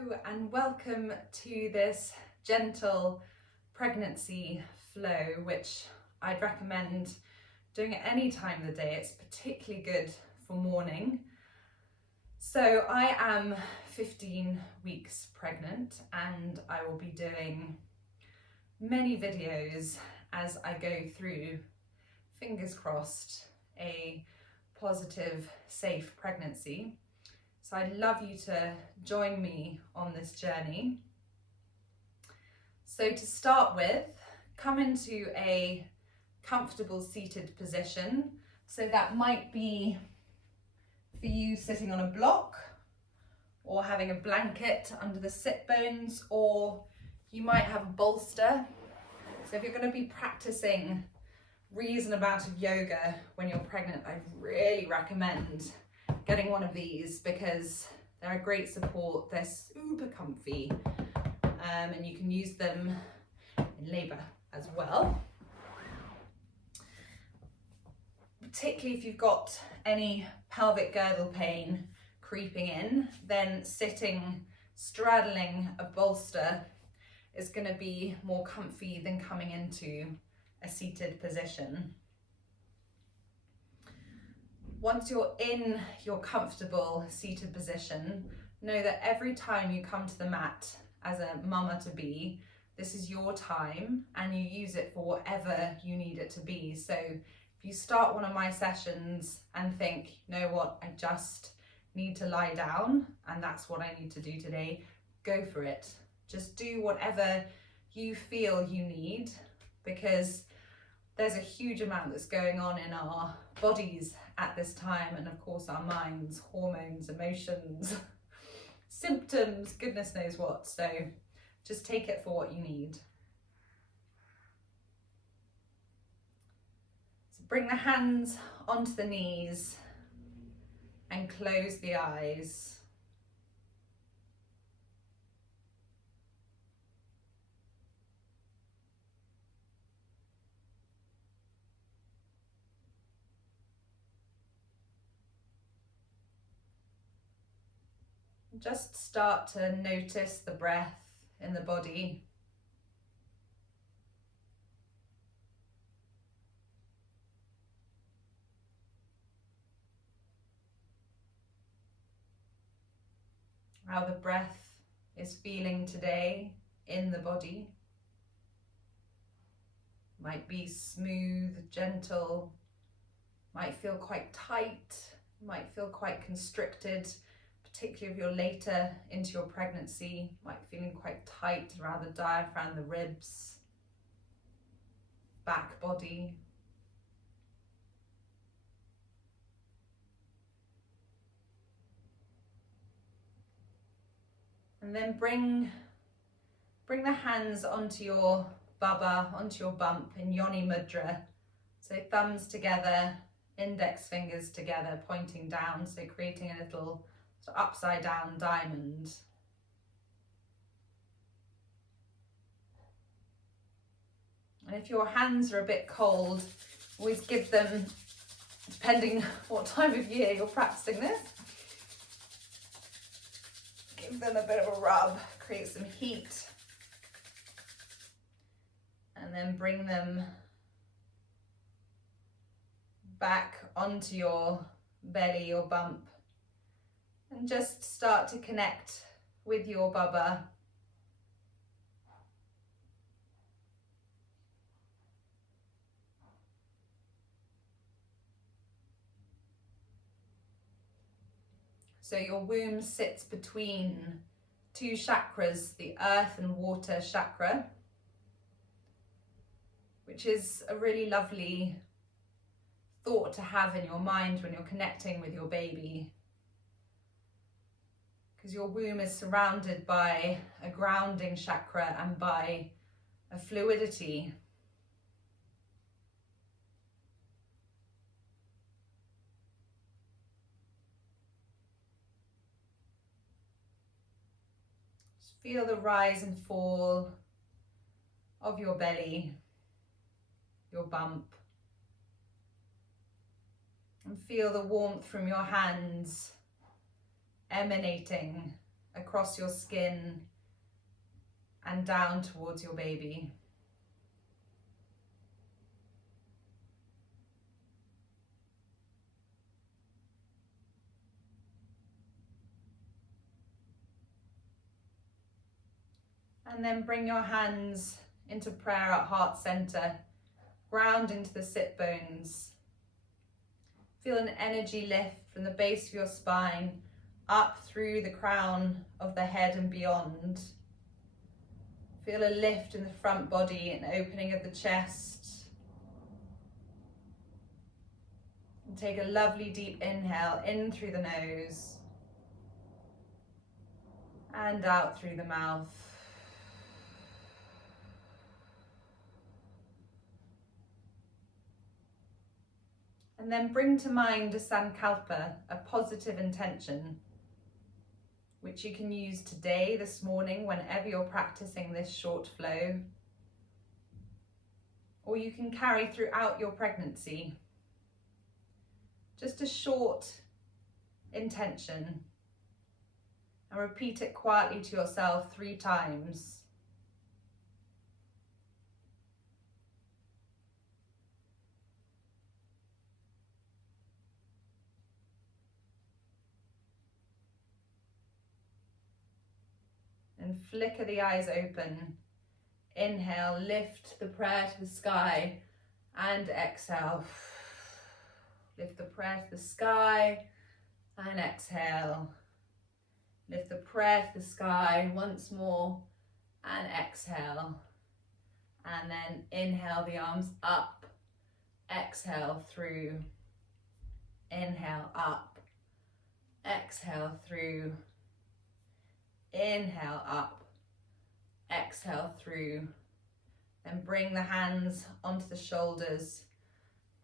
Hello and welcome to this gentle pregnancy flow, which I'd recommend doing at any time of the day. It's particularly good for morning. So I am 15 weeks pregnant and I will be doing many videos as I go through, fingers crossed, a positive, safe pregnancy. So I'd love you to join me on this journey. So to start with, come into a comfortable seated position. So that might be for you sitting on a block or having a blanket under the sit bones, or you might have a bolster. So if you're going to be practicing reasonable amount of yoga when you're pregnant, I really recommend getting one of these because they're a great support. They're super comfy, and you can use them in labour as well. Particularly if you've got any pelvic girdle pain creeping in, then sitting, straddling a bolster is going to be more comfy than coming into a seated position. Once you're in your comfortable seated position, know that every time you come to the mat as a mama-to-be, this is your time and you use it for whatever you need it to be. So if you start one of my sessions and think, you know what, I just need to lie down and that's what I need to do today, go for it. Just do whatever you feel you need, because there's a huge amount that's going on in our bodies at this time, and of course our minds, hormones, emotions, symptoms, goodness knows what. So just take it for what you need. So bring the hands onto the knees and close the eyes. Just start to notice the breath in the body. How the breath is feeling today in the body. Might be smooth, gentle, might feel quite tight, might feel quite constricted. Particularly if you're later into your pregnancy, might be feeling quite tight around the diaphragm, the ribs, back body. And then bring the hands onto your baba, onto your bump in Yoni Mudra. So thumbs together, index fingers together, pointing down, so creating a little upside down diamond. And if your hands are a bit cold, always give them, depending what time of year you're practicing this, give them a bit of a rub, create some heat, and then bring them back onto your belly, your bump. And just start to connect with your baba. So your womb sits between two chakras, the earth and water chakra, which is a really lovely thought to have in your mind when you're connecting with your baby. Because your womb is surrounded by a grounding chakra and by a fluidity. Just feel the rise and fall of your belly, your bump, and feel the warmth from your hands emanating across your skin and down towards your baby. And then bring your hands into prayer at heart center, ground into the sit bones. Feel an energy lift from the base of your spine up through the crown of the head and beyond. Feel a lift in the front body and opening of the chest. And take a lovely deep inhale in through the nose and out through the mouth. And then bring to mind a sankalpa, a positive intention, which you can use today, this morning, whenever you're practicing this short flow. Or you can carry throughout your pregnancy. Just a short intention. And repeat it quietly to yourself 3 times. And flicker the eyes open. Inhale, lift the prayer to the sky, and exhale. Lift the prayer to the sky and exhale. Lift the prayer to the sky once more and exhale. And then inhale the arms up, exhale through. Inhale up, exhale through. Inhale up, exhale through. Then bring the hands onto the shoulders.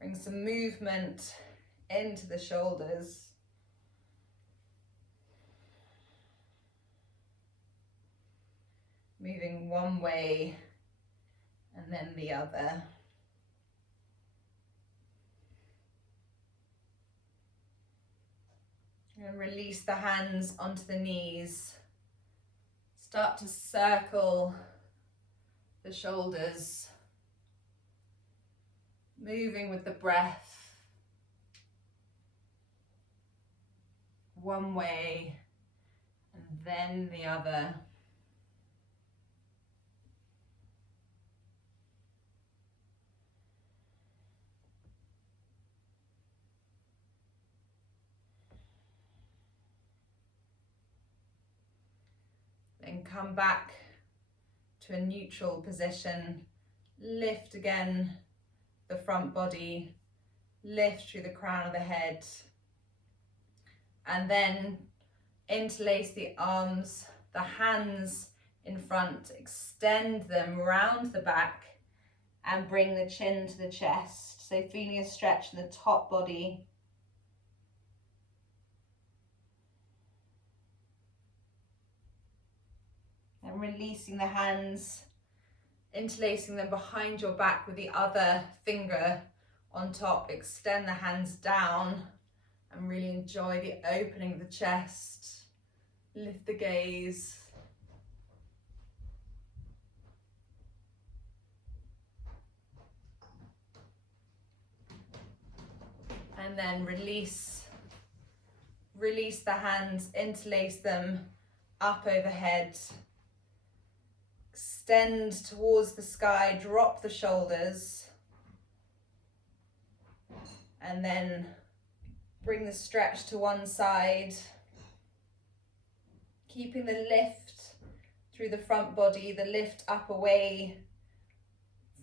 Bring some movement into the shoulders. Moving one way and then the other. And release the hands onto the knees. Start to circle the shoulders, moving with the breath, one way and then the other. Then come back to a neutral position. Lift again the front body, lift through the crown of the head, and then interlace the arms, the hands in front, extend them round the back and bring the chin to the chest. So feeling a stretch in the top body. And releasing the hands, interlacing them behind your back with the other finger on top. Extend the hands down and really enjoy the opening of the chest. Lift the gaze. And then release the hands, interlace them up overhead. Extend towards the sky, drop the shoulders, and then bring the stretch to one side, keeping the lift through the front body, the lift up away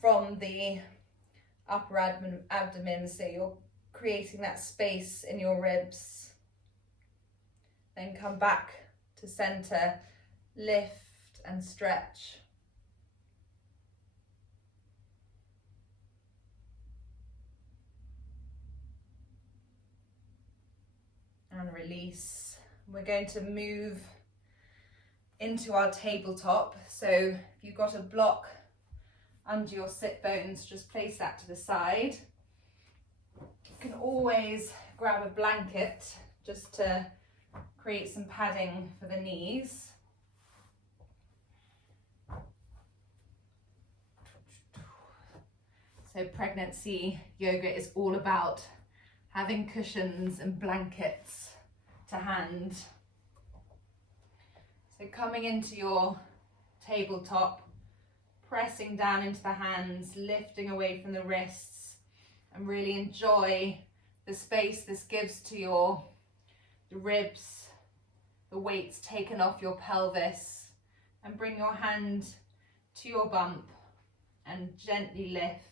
from the upper abdomen, so you're creating that space in your ribs. Then come back to center, lift and stretch. And release. We're going to move into our tabletop. So if you've got a block under your sit bones, just place that to the side. You can always grab a blanket just to create some padding for the knees. So pregnancy yoga is all about having cushions and blankets to hand. So coming into your tabletop, pressing down into the hands, lifting away from the wrists, and really enjoy the space this gives to the ribs, the weights taken off your pelvis, and bring your hand to your bump and gently lift.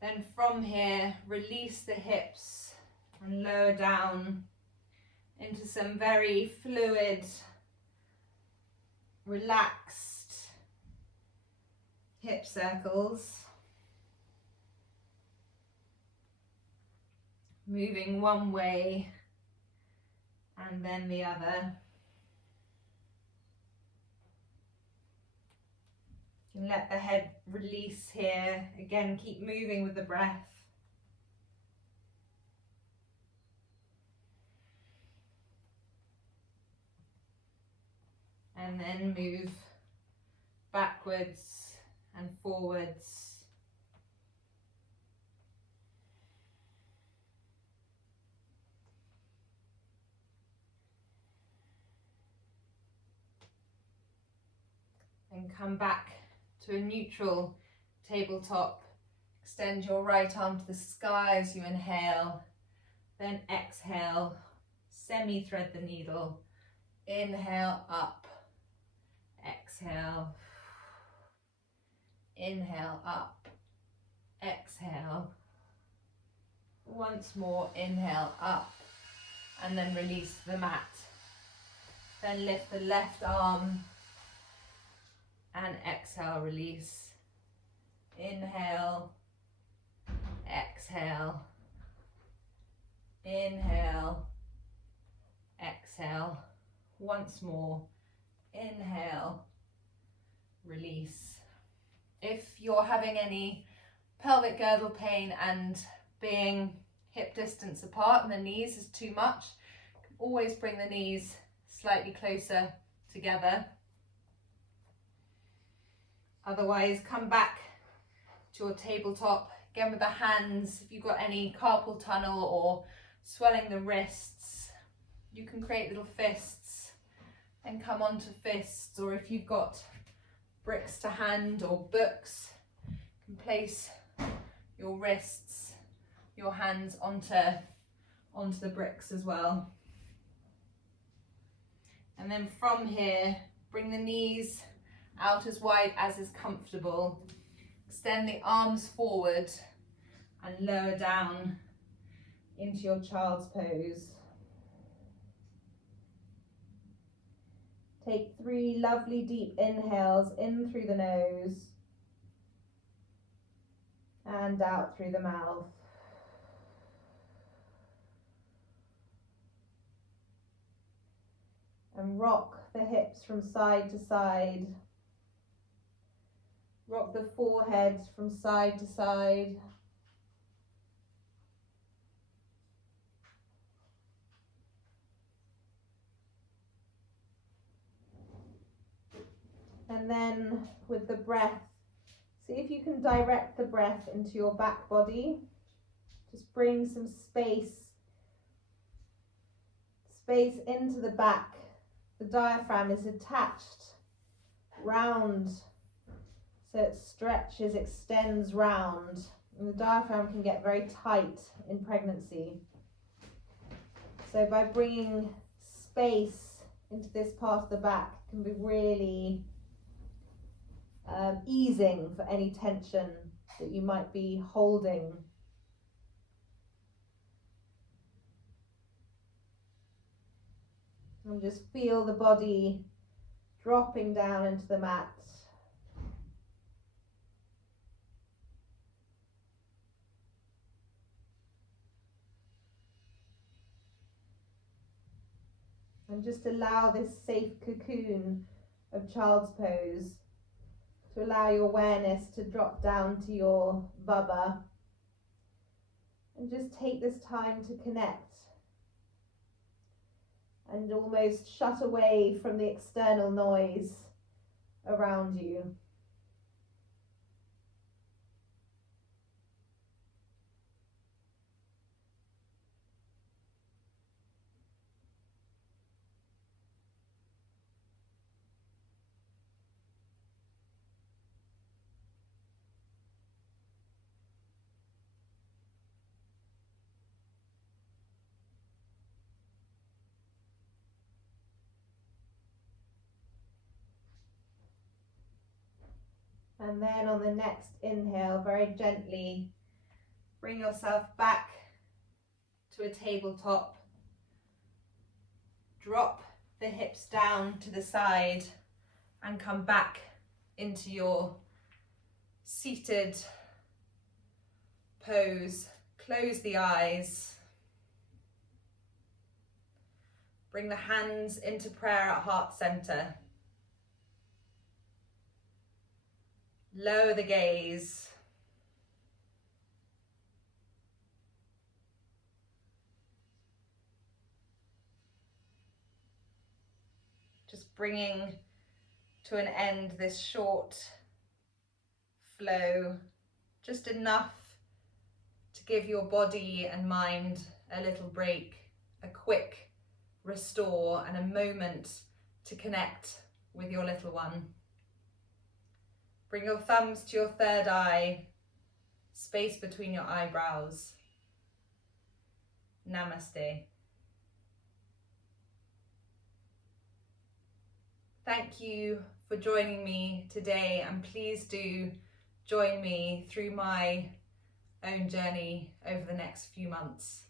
Then from here, release the hips and lower down into some very fluid, relaxed hip circles. Moving one way and then the other. You can let the head release here. Again, keep moving with the breath. And then move backwards and forwards. And come back to a neutral tabletop. Extend your right arm to the sky as you inhale, then exhale, semi-thread the needle. Inhale up, exhale, inhale up, exhale. Once more, inhale up, and then release the mat. Then lift the left arm and exhale, release. Inhale, exhale, inhale, exhale. Once more, inhale, release. If you're having any pelvic girdle pain and being hip distance apart and the knees is too much, you can always bring the knees slightly closer together. Otherwise, come back to your tabletop, again with the hands. If you've got any carpal tunnel or swelling the wrists, you can create little fists and come onto fists, or if you've got bricks to hand or books, you can place your wrists, your hands onto the bricks as well. And then from here, bring the knees out as wide as is comfortable. Extend the arms forward and lower down into your child's pose. Take 3 lovely deep inhales in through the nose and out through the mouth. And rock the hips from side to side. Rock the forehead from side to side. And then with the breath, see if you can direct the breath into your back body. Just bring some space into the back. The diaphragm is attached round, so it stretches, extends round. And the diaphragm can get very tight in pregnancy. So by bringing space into this part of the back, it can be really easing for any tension that you might be holding. And just feel the body dropping down into the mat. And just allow this safe cocoon of child's pose to allow your awareness to drop down to your vaba. And just take this time to connect and almost shut away from the external noise around you. And then on the next inhale, very gently bring yourself back to a tabletop. Drop the hips down to the side and come back into your seated pose. Close the eyes. Bring the hands into prayer at heart center. Lower the gaze. Just bringing to an end this short flow, just enough to give your body and mind a little break, a quick restore and a moment to connect with your little one. Bring your thumbs to your third eye, space between your eyebrows. Namaste. Thank you for joining me today, and please do join me through my own journey over the next few months.